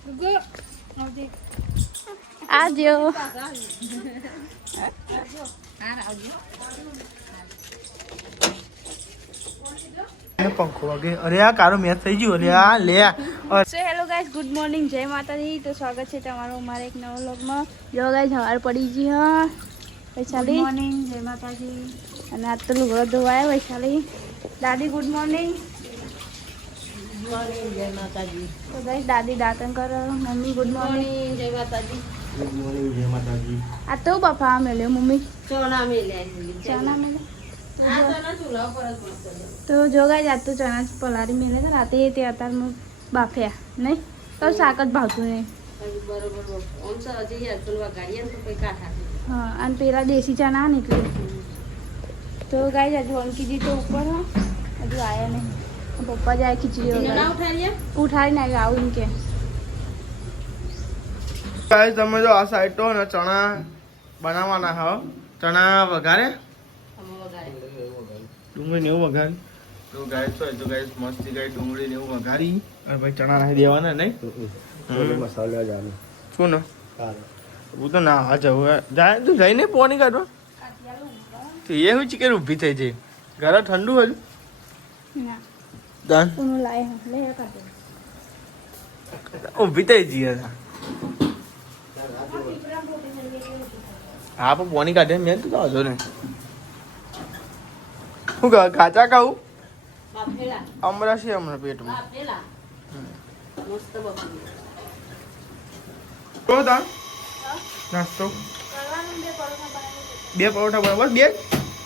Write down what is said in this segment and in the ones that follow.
આજો पंखो वागे अरे आ कारो मैच થઈ ગયો લે આ લે so hello guys good morning જય માતાજી તો સ્વાગત છે તમારું અમારા એક નવા વ્લોગમાં જો ગાઈસ સવાર પડી ગઈ હા વૈશાલી ગુડ મોર્નિંગ જય માતાજી અને આ તો લુગડો ધોવાય વૈશાલી દાદી ગુડ મોર્નિંગ जय माता जी। तो गाइस दादी दातन कर मम्मी गुड मॉर्निंग जय माता जी। गुड मॉर्निंग जय माता जी आ तो बापा मिले मम्मी चना मिले चना मिले चना चूल्हा पर तो जो गाइस आज तो चना पलारी मिले तो राते ते अतार में बाफिया नहीं तो साकत भावતું नहीं बरोबर ओम सजी याचल वगाड़िए तो कोई काठा हां અને પેલા દેશી ચના નીકળે તો ગાइस आज વંકી જી તો ઉપર હજુ આયા નહીં पप्पा जाए खिचड़ी उठाई ना आऊ इनके गाइस તમે જો આ સાઈડ તો ને ચણા બનાવવાના હો ચણા વઘારે ડુંગળી ને વઘારી તો ગાઈસ મસ્તી ગાઈ ડુંગળી ને વઘારી અને ભાઈ ચણા નાખી દેવાના નહીં મસાલા જાને શું ને હું તો ના આ જાવ જાય તું જઈને પોણી કાઢો તો એ હું ચીકેર ઊભી થઈ જાય ઘરે ઠંડુ હતું ના દાન કોનો લાય લે કાઢો ઊભી થઈ જઈએ હા પણ પોણી કાઢે મેં તો આવજો ને શું કાચા ખાવું બાફેલા અમરા છે હમણાં પેટમાં બાફેલા મસ્ત બફેલા તો દાન નાસ્તો કરવાનું બે પરોઠા બનાવી બે પરોઠા બરાબર બે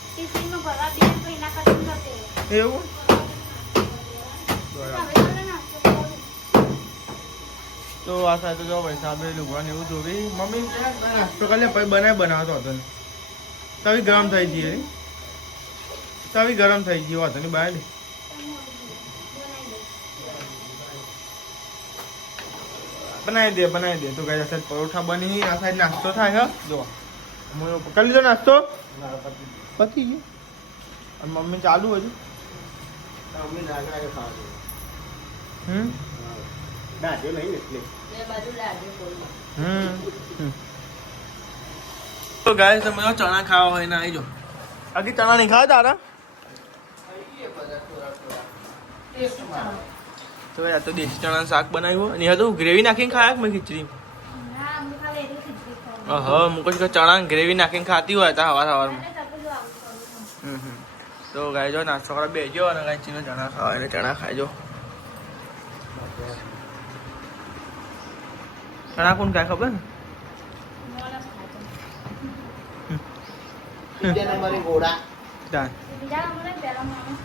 ટિફિનમાં ભરવા બે પૈના કટિંગ કરતે એવું તો આ સાથે જો ભાઈ સાહેબ લુગવાને એવું જોવી મમ્મી નાસ્તો કરી લે પછી બનાવતો હતો ને તવી ગરમ થઈ જઈએ તવી ગરમ થઈ ગયો હતો ને બહાર બનાવી દે તો ગાય આ સાઈડ પરોઠા બની આ સાઈડ નાસ્તો થાય હે જો કરી લીધો નાસ્તો પતી ગયો અને મમ્મી ચાલુ હજુ દાદે નહીં એટલે બે બાજુ લાગે કોઈ તો ગાય તમે ચણા ખાવા હોય ને આવી જો આખી ચણા નહીં ખાવા તારા તો યાર તો દેશી ચણાનું શાક બનાવ્યું અને એ તો ગ્રેવી નાખીને ખાયા મેં ખીચડી ના હું ખાલી એની ખીચડી ખાઉં હા મુકુશ ચણા ગ્રેવી નાખીને ખાતી હોય તો સવારમાં તો ગાય જો નાસ્તો કરવા બેસજો અને ગાય ચીનો ચણા ખાવા એને ચણા ખાજો ચણા કોણ કાંઈ ખબર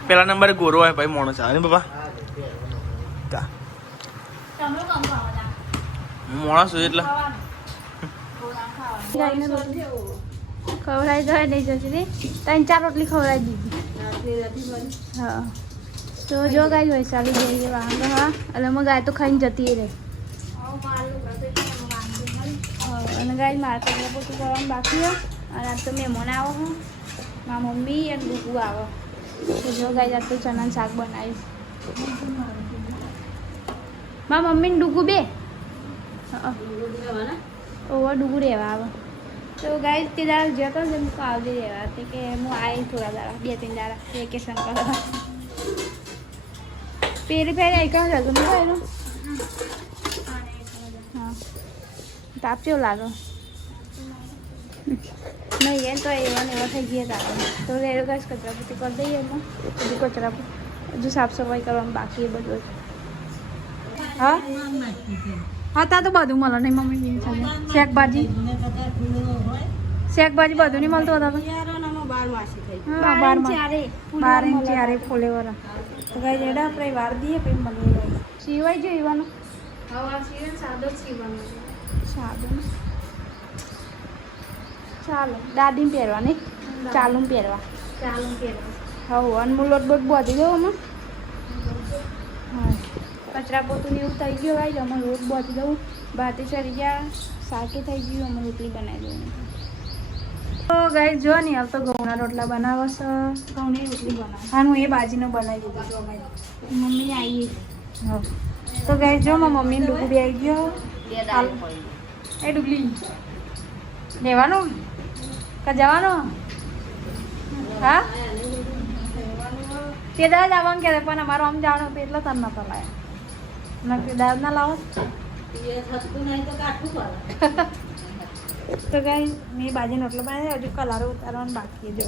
પેલા નંબરે ગોરો હોય ભાઈ માણસ આવે ને બાપા માણસ હોય એટલે ખવડાવી તો નહીં જતી 3-4 રોટલી ખવડાવી દીધી હા તો જો ગાય વૈશાલી જઈએ વાંધો હા એટલે અમે ગાય તો ખાઈને જતી રહે અને ગાય મારે કચરા પોતું કરવાનું બાકી હોય અને આજ તો મહેમાન આવો હું મારા મમ્મી અને ડૂકુ આવો તો જો ગાય આજ તો ચણાનું શાક બનાવીશ મારા મમ્મી ને ડૂકુ બે ઓવર ડૂકુ રહેવા આવે તો ગાય તે દાડા જતો જ હું આવજે રહેવા તે કે હું આવી થોડા દાડા 2-3 દાડા વેકેશન કરવા પેલી ફેરી આવી કાં લાગે નહીં એનું હા તાપ કેવો લાગે નહીં એમ તો એવા ને એવા થઈ ગયા તારે તો એ લોકો કચરા પોતી કરી દઈએ એમાં બધું કચરા હજુ સાફ સફાઈ કરવાનું બાકી એ બધું હા હા ત્યાં તો બધું મળે નહીં મમ્મી શાકભાજી બધું નહીં મળતું હતા હા 12 ચારે ફોલેવર તો કઈ જેડા આપણે વાર દઈએ પછી મળી જાય સિવાય જો એવાનો સાદો ચાલો દાદીને પહેરવા નહીં ચાલું પહેરવા હા અનમૂલ લોટ બોટ બાંધી દો અમે હા કચરા પોતું ને એવું થઈ ગયું ભાઈ અમે રોટ બાંધી દઉં ભાતે ચડી ગયા શાકે થઈ ગયું અમે રોટલી બનાવી દઉં તો ગાઈ જો ને હાલ તો ઘઉંના રોટલા બનાવો છો ઘઉંની રોટલી બનાવો હા હું એ બાજીનો બનાવી દીધું જો ગાઈ મમ્મી આવી હા તો ગાઈસ જો મારી મમ્મી ડુગુ બે આવી ગયો બે દાળ પડી. એ ડુગલી લેવાનું કે જવાનું હા તે દાદ આવવાનું કે પણ અમારો આમ જવાનું હતું એટલે તને નતો લાવ્યા નક્કી દાદ ના લાવો એ થતું નહીં તો કાઠું પડે. તો ગાઈસ મેં બાજીનો રોટલો બનાવ્યો હજુ કલારો ઉતારવાનું બાકી જો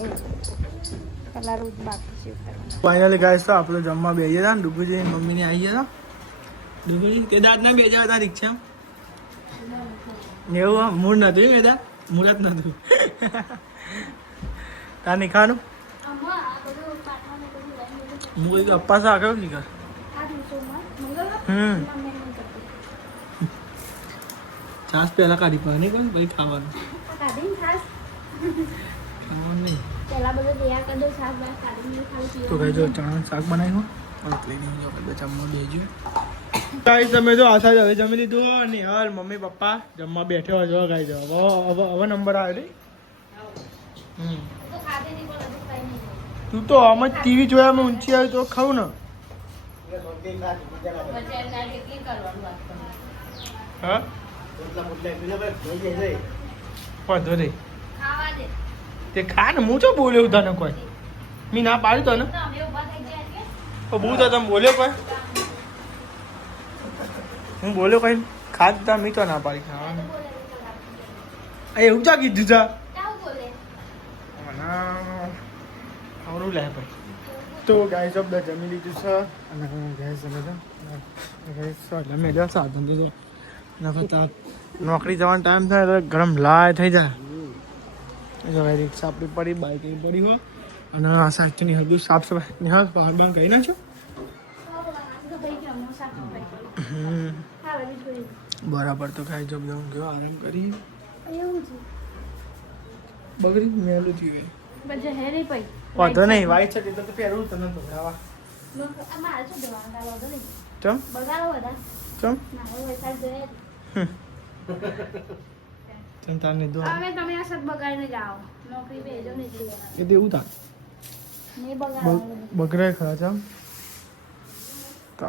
કલારો બાકી છે ઉતારવાનું ફાઇનલી ગાઈસ તો આપણે જમવા બેસી ગયા હતા ડુગુજી મમ્મીને આવી ગયા હતા ડુગુજી કે દાદ ના બેસી હતા રિક્ષા એવું મૂળ નતું કે દા મૂળ જ નતું તાર નહીં ખાવાનું હું તો અપ્પા સા આવ્યો નહીં છાસ પહેલા કાઢી પડે નહીં કોઈ પછી ખાવાનું ખાવાનું નહીં તો કઈ જો ચણાનું શાક બનાવ્યું તમે જો આશા હવે જમી લીધું ને હાલ મમ્મી પપ્પા જમવા બેઠો જો ગાઈ જો હવે નંબર આવે રે તું તો આમ જ ટીવી જોયા મેં ઊંચી આવી તો ખાવું ને હા વાંધો નહીં તે ખા ને હું ચો બોલ્યો તને કોઈ મી ના પાડી તો ને બહુ તો તમે બોલ્યો કોઈ હું બોલ્યો કઈ ખાતા મી તો ના પાડી ખાવાનું એવું ચા કીધું ચા આવડું લે ભાઈ તો ગાય જબ જમી લીધું છે અને ગેસ જમે છે ગેસ એટલે મેં જો સાધન દીધું નખતા નોકરી જવાનો ટાઈમ થાય તો ગરમ લાય થઈ જાય જો ભાઈ રિક્ષા આપણી પડી બાઇક પડી હોય અને આ સાચની હજુ સાફ સફાઈ નિહાળ બહાર બંધ કરી નાખ્યો બરાબર તો ખાઈ જબ જાઉં ગયો આરામ કરી બગડી મેલું થયું વાંધો નહીં વાઈટ છે એટલે તો પહેરવું તને તો ખાવા ચમ ચમ ચમ તારને દો હવે તમે આ સદ બગાડીને જાઓ નોકરી ભેજો ને એ દેવું તા નહીં બગાડો બગડાય ખરા ચમ તો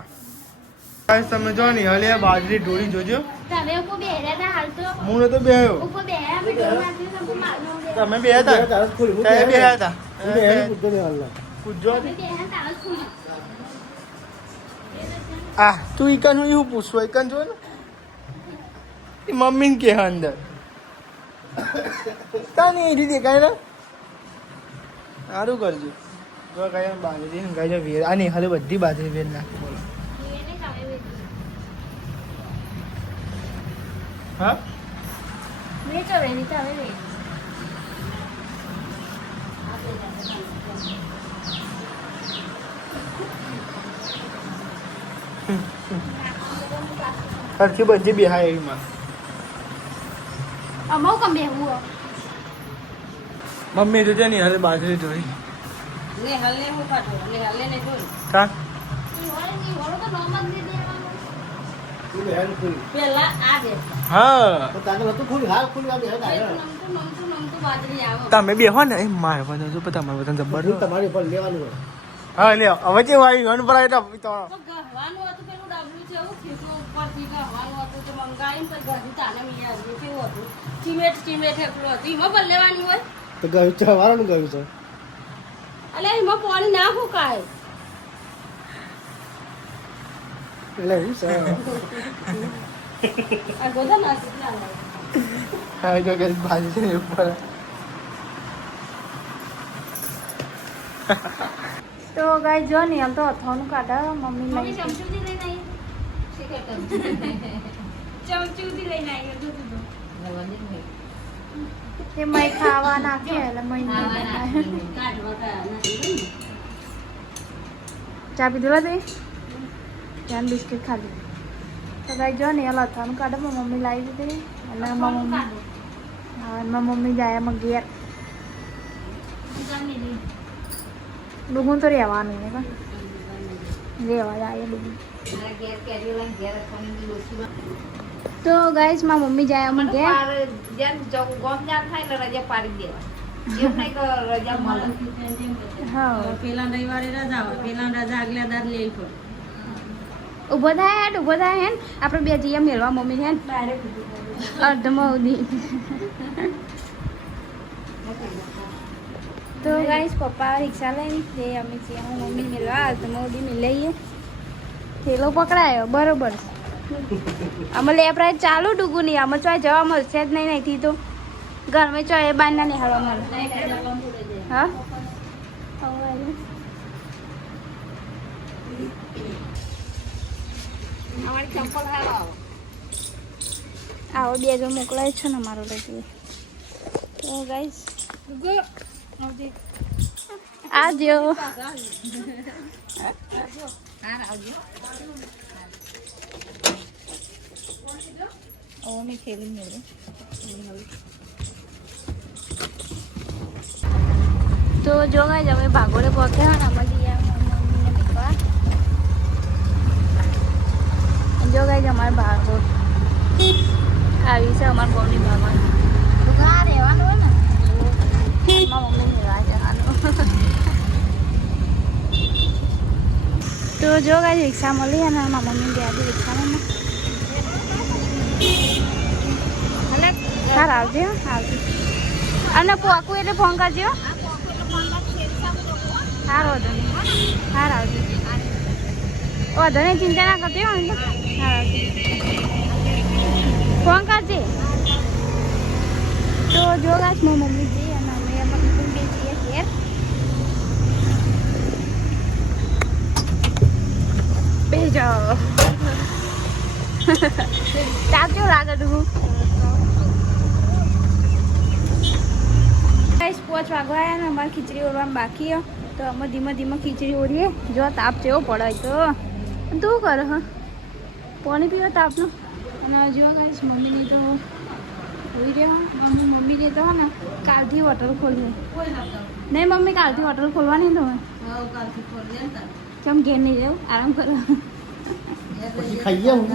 ગાઈસ તમે જો ને હલે બાજરી ઢોળી જોજો તમે ઉપર બેહ્યા હતા હાલ તો હું નતો બેહ્યો ઉપર બેહ્યા અમે ઢોલ નાખી તો મારનો તમે બેહ્યા હતા તે બેહ્યા હતા પૂછજો અમે બેહ્યા તાળસ ખુલી આ તું ઈકન હું પૂછવું ઈકન જો ને એ મમ્મીને કે અંદર તાની એ રીતે કાંઈ ને સારું કરજો જો કાંઈ બાજરી કાંઈ જો વેર આ નહીં હાલે બધી બાજરી વેર નાખ બોલો એને કામે વેચી હા વેચો વેની તમે વેચ સરખી બધી બેહાય એમાં અમાવ કમ બેહવું મમ્મી તો છે ને હાલે બાજરી ધોઈ ને હલે હું કાઢો ને હલે ને જોઈ કા ઈ હોળો તો નોમ જ દે દેવાનું પેલા આ દે હા નમતું બાજરી આવો તમે બેહો ને એ મારે બધા જો તમારે બધા જબર તમારી પર લેવાનું હોય હા લે હવે જે વાળી ગણ પર આયા તો તો ગહવાનું હતું પેલું ડાબલું છે એવું ખીચું ઉપરથી ગહવાનું હતું તો મંગાવીને પછી ઘરથી તાને મિયા આવ્યું કેવું હતું ચીમેટ એટલું હતું એમાં પણ લેવાની હોય તો ગયું છે વાળાનું ગયું છે એટલે એમાં પાણી ના ફૂકાય એટલે એવું છે આ ગોધા ના કેટલા હા જો કે ભાજી છે ઉપર તો ગાય જો ને હાલ તો અથવાનું કાઢા મમ્મી લઈ ચમચુથી લઈને આવી શીખે ચમચુથી લઈને આવી દૂધ તો કર તે મય ખાવા નાખે એટલે મય ચા પીધું તે ત્યાં બિસ્કિટ ખાધી તો ગાય જો ને હાલ અથવાનું કાઢે મારી મમ્મી લાવી દીધી અને મારી મમ્મી હા મારી મમ્મી જાય એમાં ઘેર ડુગું તો રહેવાનું ને પણ રહેવા જાય ડુગું તો ગાઈસ મારી મમ્મી જાય અમને ઘેર હા પેલા રવિવારે રજા હોય પેલા રજા આગલા દાદ લેવી પડે ઊભો થાય હેડ ઊભો થાય હેન આપણે બે જઈએ મેળવા મમ્મી હેન અર્ધમાં ઉધી તો ગાઈસ પપ્પા રિક્ષા લઈને તે અમે છીએ હું મમ્મી મેળવા અર્ધમાં ઉધી મિલ લઈએ થેલો પકડાયો બરોબર અમે લેપરાય ચાલુ ડૂગું નહીં અમે ચોય જવા મળશે જ નહીં અહીંથી તો ઘરમાં ચોય એ બારના નહીં હારવા મળે હા આવો બે જો મોકલાય છે ને મારો લઈ તો ગાઈસ આવજો તો જો ગાઈસ અમે ભાગોળે પહોંચ્યા ને અમારી મમ્મીને પીવા જો ગાઈસ અમારે ભાગોળ આવી છે અમારા કોમની ભાગોળ રહેવાનું હોય ને મમ્મી મેળવા જવાનું તો જો ગાઈસ રિક્ષા મળી અને મારા મમ્મી ગયા હતી રિક્ષામાં સાર આવજે આવજે અને પોકું એટલે ફોન કરજો સારો વધો નહીં સાર આવજે વધો નહીં ચિંતા ના કરતી હોય ને સાર આવજે ફોન કરજે તો જો ગાઈસ મારી મમ્મી જઈએ અને અમે એમાં બે જઈએ ઘેર બે જાઓ ચાલજો રાગડ હું ગાઈસ 5 વાગવા આવ્યા ને અમારે ખીચડી ઓરવાનું બાકી હો તો અમે ધીમે ધીમે ખીચડી ઓરીએ જો તાપ જેવો પડે તો તું કરે હા પાણી પીવો તાપનું અને જો ગાઈસ મમ્મીની તો હોઈ રહ્યા મમ્મીને તો ને કાલથી હોટલ ખોલવી નહીં મમ્મી કાલથી હોટલ ખોલવાની તમે ચમ ઘેર નહીં જાઉં આરામ કરો પછી ખાઈએ હું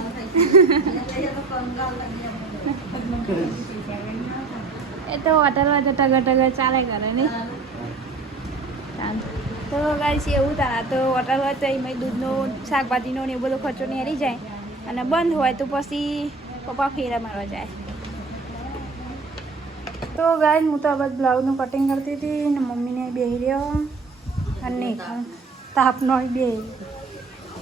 એ તો હોટલમાં તો ટગર ટગર ચાલે કરે નહીં તો ગાઈસ એવું થાય તો હોટલ હોય તો એમાં દૂધનો શાકભાજીનો ને એ બધો ખર્ચો નીકળી જાય અને બંધ હોય તો પછી પપ્પા ફેરા મારવા જાય તો ગાઈસ હું તો બસ બ્લાઉઝનું કટિંગ કરતી હતી ને મમ્મીને બેસી રહ્યો અને તાપનો બે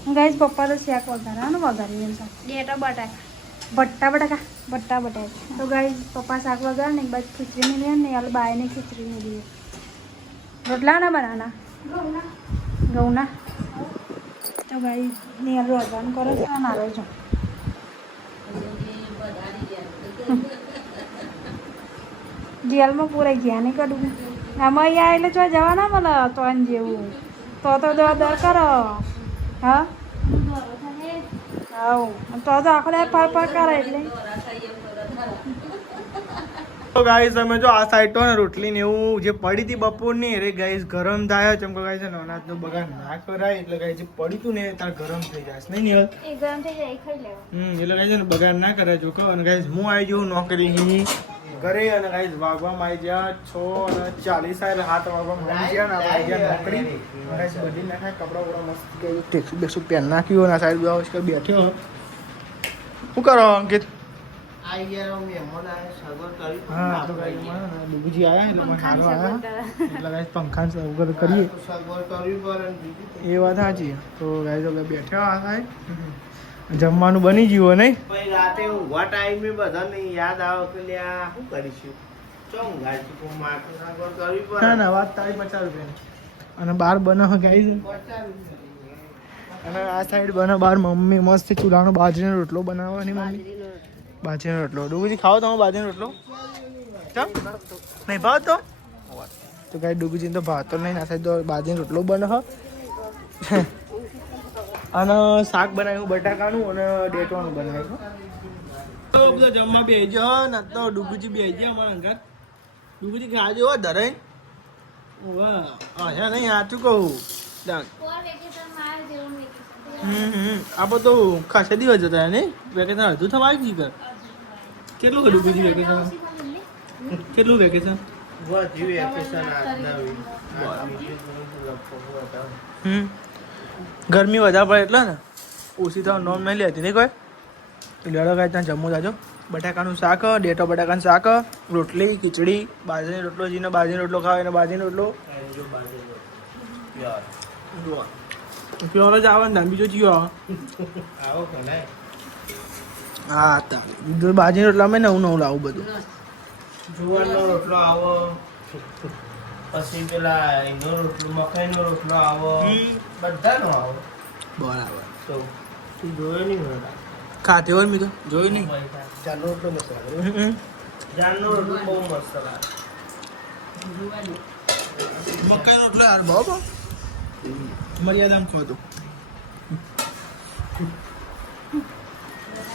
ગાઈસ પપ્પા તો શેક વઘારવાનું વઘારી ડેટા બટાકા તો ગાઈસ પપ્પા શાક વઘાર ને બસ ખીચડી મેળવી ને યાર બાયને ખીચડી મેળવી રોટલા ના બનાના ઘઉંના તો ગાઈસ ને યાર રોટવાનું કરો છો નારો છો જેલમાં પૂરા ગયા નહીં કડું આમાં અહીંયા એટલે જો જવાના મને તો જેવું તો દર કરો હા તો આખો ફર કરે એટલે તો ગાઈસ અમે જો આ સાઈડ તો ને રોટલી ને એવું જે પડી હતી બપોરની અરે ગાઈસ ગરમ થાય ચમકો ગાઈસ છે ને અનાજનો બગાડ ના કરાય એટલે ગાઈસ જે પડી તું ને તાર ગરમ થઈ જાય નહીં નિયલ એ ગરમ થઈ જાય ખાઈ લેવા એટલે ગાઈસ ને બગાડ ના કરે જો કહો અને ગાઈસ હું આવી જઉં નોકરી ઘરે અને ગાઈસ વાગવામાં આવી ગયા 6:40 7 વાગવામાં આવી ગયા ને આપણે આવી ગયા નોકરી ગાઈસ બધી નાખાય કપડા બડા મસ્ત ગાઈસ ટેક્સી બેસું પહેન નાખ્યું અને સાઈડ બેઠ્યો શું કરો અંકિત આઈ ગયા મહેમાન આયા સગવડ કરી હા તો ગાઈસ ડુબુજી આયા એટલે મને હાલો આયા એટલે ગાઈસ પંખા સગવડ કરીએ સગવડ કરવી પડે એ વાત સાચી તો ગાઈસ હવે બેઠા આ સાઈડ જમવાનું બની ગયું નહીં પછી રાતે ઊંઘવા ટાઈમે બધાને યાદ આવે કે લ્યા શું કરીશું ચો ઊંઘાડશું પણ માથું સગવડ કરવી પડે ના ના વાત તારી 50 રૂપિયા અને બાર બનાવ ગાઈસ અને આ સાઈડ બને બાર મમ્મી મસ્ત ચૂલાનો બાજરીનો રોટલો બનાવવાની મમ્મી બાજરીનો રોટલો ડુબુજી ખાઓ તમે બાજરીનો રોટલો ચમ નહીં ભાવ તો ગાઈ ડુબુજી તો ભાવ તો નહીં ના થાય તો બાજરીનો રોટલો બને અને શાક બનાવ્યું બટાકાનું અને ડેટવાનું બનાવ્યું તો બધા જમવા બેસજો ને તો ડુબુજી બેસજો અમારા અંગાત ડુબુજી ખાજો ધરાઈ વાહ હા નહીં સાચું કહું આપણે તો ખાસા દિવસ જતા નહીં વેકેશન અડધું થવા આવી ગયું કેટલું કર્યું બીજું વેકેશન કેટલું વેકેશન ગરમી વધારે પડે એટલે ને ઓછી થવા નોમ નહીં લેતી નહીં કોઈ લેડો ગાય ત્યાં જમવું જાજો બટાકાનું શાક ડેટો બટાકાનું શાક રોટલી ખીચડી બાજરીનો રોટલો જીને બાજરીનો રોટલો ખાવે એને બાજરીનો રોટલો પ્યોર જ આવે ને બીજો જીવો આવે આવો કે હા બીજું બાજરીનો રોટલા મેં નવું નવું લાવું બધું જુવારનો રોટલો આવો પછી પેલા એનો રોટલો મકાઈનો રોટલો આવો બધાનો આવો બરાબર તો તું જોયો નહીં મને ખાતે હોય મેં તો જોયું નહીં જાનનો રોટલો મસ્ત લાગે જાનનો રોટલો બહુ મસ્ત લાગે મકાઈનો રોટલો યાર બહુ મર્યાદામાં ખાતો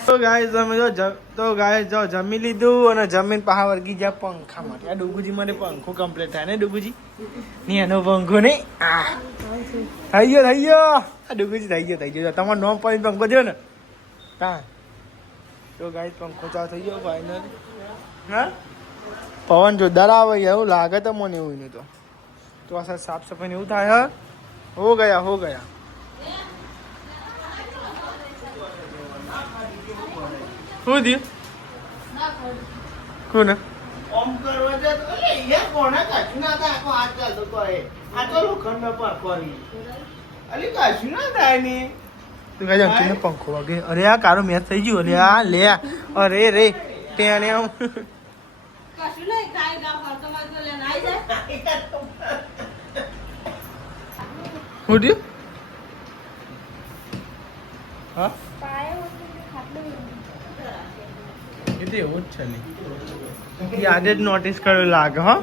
તો ગાઈસ તમે જો જમી લીધું અને જમીન પાહા વર્ગી ગયા પંખા માટે આ ડુગુજી મને પંખો કમ્પ્લીટ થાય ને ડુગુજી નહીં એનો પંખો નહીં થઈ ગયો આ ડુગુજી થઈ ગયો તમારું નામ પણ પંખો થયો ને હા તો ગાઈસ પંખો ચાલુ થઈ ગયો ફાઇનલ હા પવન જોરદાર આવે એવું લાગે તો મને એવું નહીં તો આ સાફ સફાઈ એવું થાય હા હો ગયા શું થયું કોને ઓમ કરવા જતો અરે એ કોણે કાઢી ના થાય આખો હાથ ચાલતો તો એ આ તો લોખંડનો પાકો આવી અલી કાઢી ના થાય ને તું કાંઈ અંકિતને પંખો વાગે અરે આ કારો મેચ થઈ ગયું અરે આ લે અરે રે તેને આમ કશું નહીં કાંઈ ગામ ફરતો ફરતો લઈને આવી જાય શું થયું હા એ તો એવું જ છે ને આજે જ નોટિસ કર્યું લાગે હા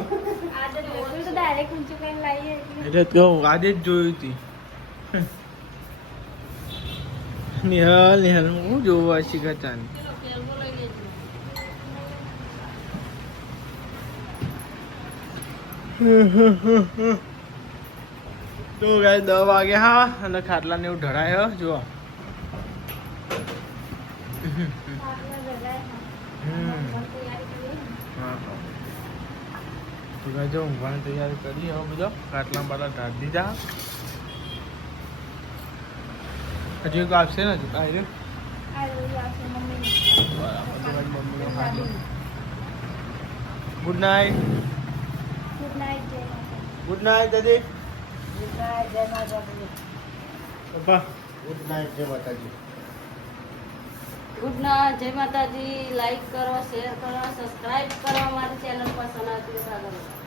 એટલે તો આજે જ જોયું હતી નિહાલ હું જોવા શીખતા ને તો ગાય 10 વાગે હા અને ખાટલા ને એવું ઢળાય જો જો ઊંઘવાની તૈયારી કરી હવે બધો ખાટલા બાટલા ઢાળી દીધા હજુ એક આવશે ને આવી ગુડ નાઇટ ગુડ નાઇટ દાદી પપ્પા ગુડ નાઇટ જય માતાજી ગુડ નાઇટ જય માતાજી લાઈક કરો શેર કરો સબસ્ક્રાઇબ કરો અમારી ચેનલ પર સનાતન સાગર